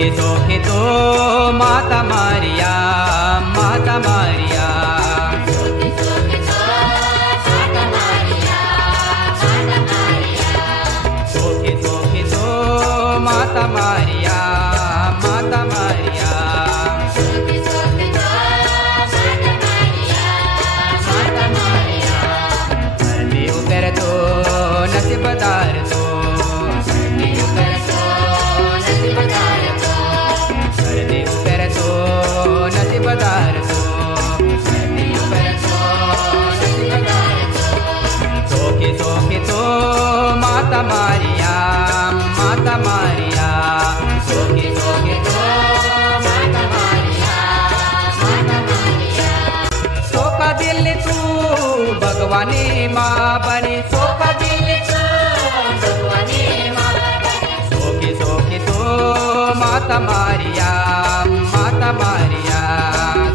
सोखे तो माता मारिया, माता मारिया। सोखे सोखे तो माता मारिया, माता मारिया। धरती ऊपर तो नसीबदार तो, धरती ऊपर तो नसीबदार तो, धरती ऊपर तो नसीबदार तो, धरती ऊपर तो नसीबदार तो। सोखे सोखे तो माता मारिया, माता मारिया। सोखे सोखे तो माता मारिया, माता मारिया। सोखा दिल तू भगवानी माँ बनी, सोखा दिल तू भगवानी माँ बनी। सोखे सोखे तो माता मारिया, माता मारिया।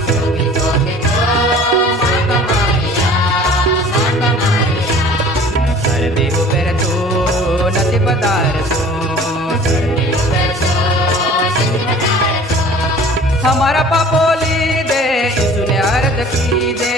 सोखे सोखे तो माता मारिया, माता मारिया। धरती ऊपर तो नसीबदार तो, धरती ऊपर तो नसीबदार तो। हमारा पापोली दे, यीशु ने अर्ज की दे।